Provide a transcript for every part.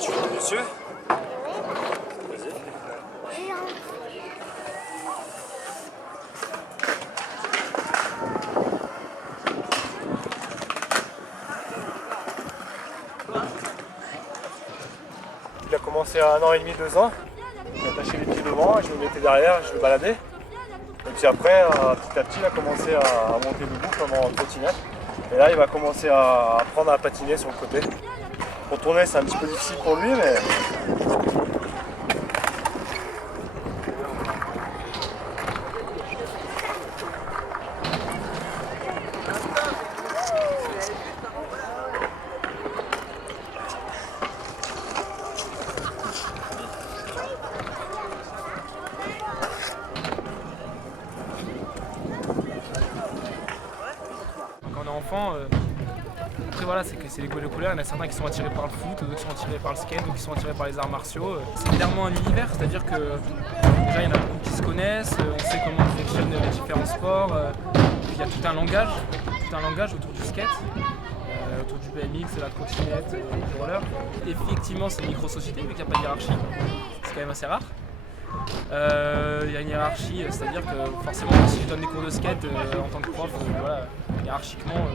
Tu veux monsieur? Vas-y. Il a commencé à 1 an et demi, 2 ans. Il a attaché les pieds devant et je me mettais derrière, je le baladais. Et puis après, petit à petit, il a commencé à monter debout comme en trottinette. Et là, il va commencer à apprendre à patiner sur le côté. Pour tourner, c'est un petit peu difficile pour lui, mais... Quand on est enfant, après voilà, c'est que c'est les goûts et les couleurs. Il y en a certains qui sont attirés par le foot, d'autres qui sont attirés par le skate, d'autres qui sont attirés par les arts martiaux. C'est clairement un univers, c'est-à-dire que déjà il y en a beaucoup qui se connaissent, on sait comment fonctionnent les différents sports. Puis il y a tout un langage autour du skate, autour du BMX, de la trottinette, du roller. Effectivement, c'est une micro-société vu qu'il n'y a pas de hiérarchie, c'est quand même assez rare. Il y a une hiérarchie, c'est-à-dire que forcément si je donne des cours de skate en tant que prof, voilà, hiérarchiquement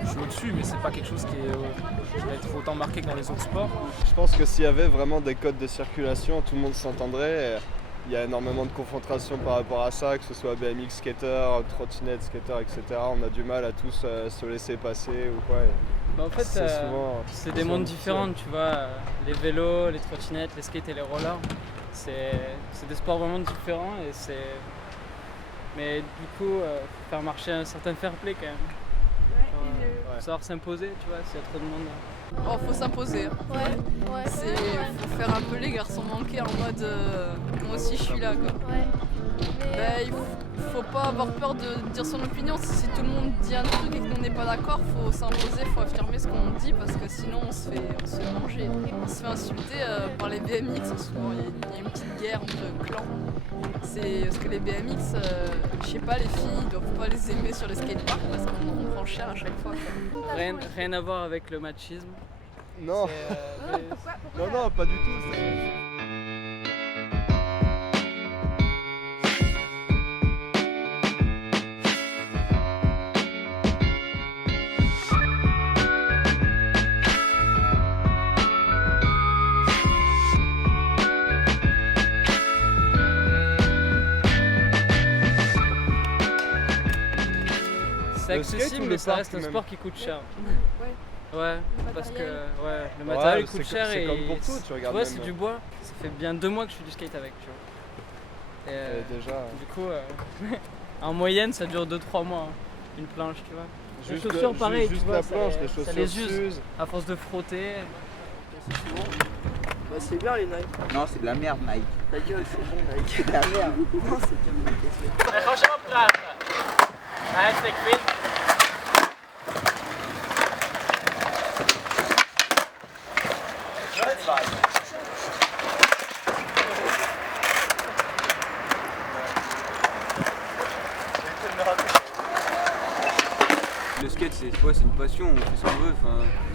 je suis au-dessus, mais c'est pas quelque chose qui va être autant marqué que dans les autres sports. Je pense que s'il y avait vraiment des codes de circulation, tout le monde s'entendrait. Il y a énormément de confrontations par rapport à ça, que ce soit BMX, skater, trottinette, skater, etc. On a du mal à tous se laisser passer ou quoi. Bah en fait, c'est des mondes différents, tu vois. Les vélos, les trottinettes, les skates et les rollers, c'est des sports vraiment différents et c'est... Mais du coup, faut faire marcher un certain fair play quand même. Faut savoir s'imposer, tu vois, s'il y a trop de monde. Oh, faut s'imposer. Ouais. Faut faire un peu les garçons manqués en mode moi aussi je suis là quoi. Il faut pas avoir peur de dire son opinion. Si tout le monde dit un truc et qu'on n'est pas d'accord, faut s'imposer, faut affirmer ce qu'on dit parce que sinon on se fait manger. On se fait insulter par les BMX souvent. Il y a une petite guerre entre clans. C'est parce que les BMX, je sais pas, les filles ils doivent pas les aimer sur les skateparks parce qu'on prend cher à chaque fois. Rien à voir avec le machisme. Non, non, pas du tout. C'est accessible, mais ça reste un sport qui coûte cher. Ouais, parce que le matériel coûte cher et comme pour tout, tu regardes. Ouais, c'est du bois. Ça fait bien 2 mois que je fais du skate avec, tu vois. Et déjà. Du coup, en moyenne, ça dure 2-3 mois, une planche, tu vois. Juste les chaussures, pareil, juste tu vois, la planche, les ça chaussures les use s'usent. à force de frotter. Bah c'est bien les Nike. Non, c'est de la merde, Nike. Ta gueule, c'est bon Nike. C'est de la merde. Non, c'est bien Nike. Franchement, place. Allez, c'est fait. Le skate, c'est une passion, on fait ce qu'on veut.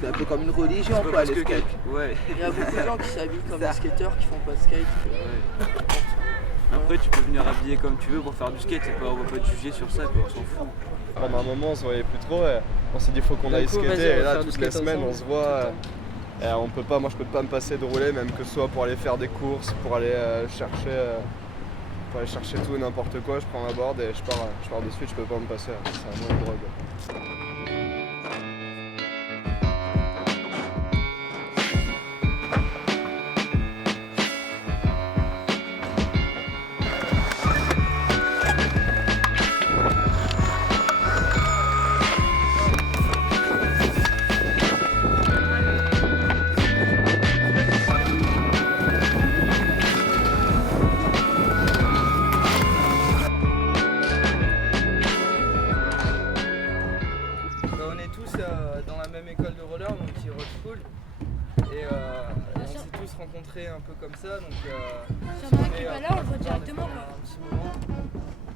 C'est un peu comme une religion, quoi, le skate. Ouais. Il y a beaucoup de gens qui s'habillent comme des skateurs qui font pas de skate. Ouais. Après, tu peux venir habiller comme tu veux pour faire du skate, on va pas te juger sur ça, quoi, on s'en fout. Pendant un moment, on se voyait plus trop. Et on s'est dit faut qu'on aille skater. Et là, toutes les semaines, on se voit. Et on peut pas, moi, je peux pas me passer de rouler, même que ce soit pour aller faire des courses, pour aller chercher tout et n'importe quoi. Je prends ma board et je pars de suite. Je peux pas me passer. C'est un moins de drogue. Dans la même école de roller, donc qui est Road School. Et on s'est tous rencontrés un peu comme ça. Donc, si on a un qui va là, on le voit directement. Un petit moment.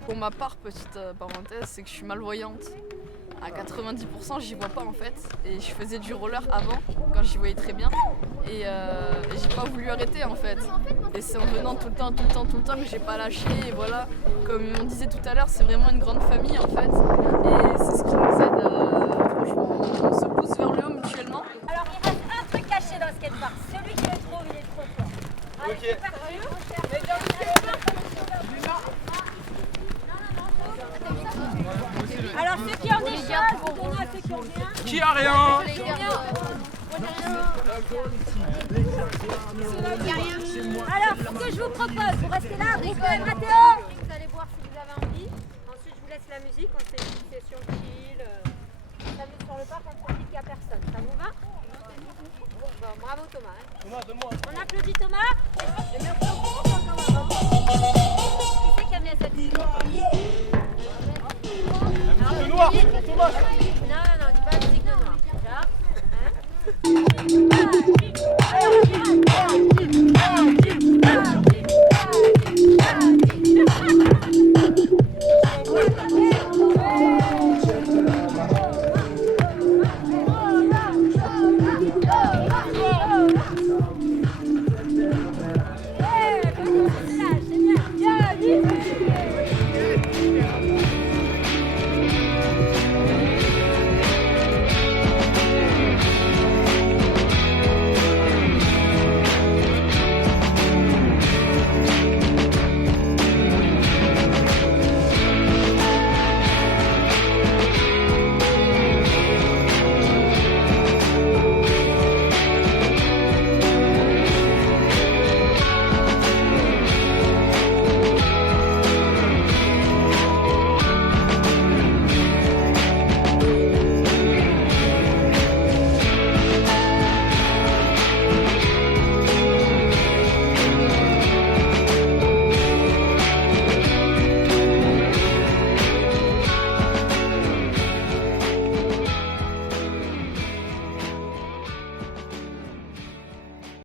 Pour ma part, petite parenthèse, c'est que je suis malvoyante. à 90% j'y vois pas en fait. Et je faisais du roller avant, quand j'y voyais très bien. Et j'ai pas voulu arrêter en fait. Et c'est en venant tout le temps que j'ai pas lâché. Et voilà, comme on disait tout à l'heure, c'est vraiment une grande famille en fait. Et c'est ce qui nous aide, franchement, on se pousse vers le haut mutuellement. Alors il reste un truc caché dans le skatepark. Celui qui le trouve, il est trop fort. Allez, Ok. c'est parti. Alors ceux qui ont des choses, vous donnez à ceux qui ont rien. Qui a rien? Alors ce que je vous propose, vous restez là, Rico et Mathéo. Vous allez voir si vous avez envie. Ensuite je vous laisse la musique, on fait une session chill. On s'amuse sur le parc, on profite qu'il n'y a personne. Ça vous va? Bon, bravo Thomas. Thomas, donne-moi. On applaudit Thomas. Et merci beaucoup quand même. Qui c'est qui a mis à cette musique? Le noir, c'est pour Thomas.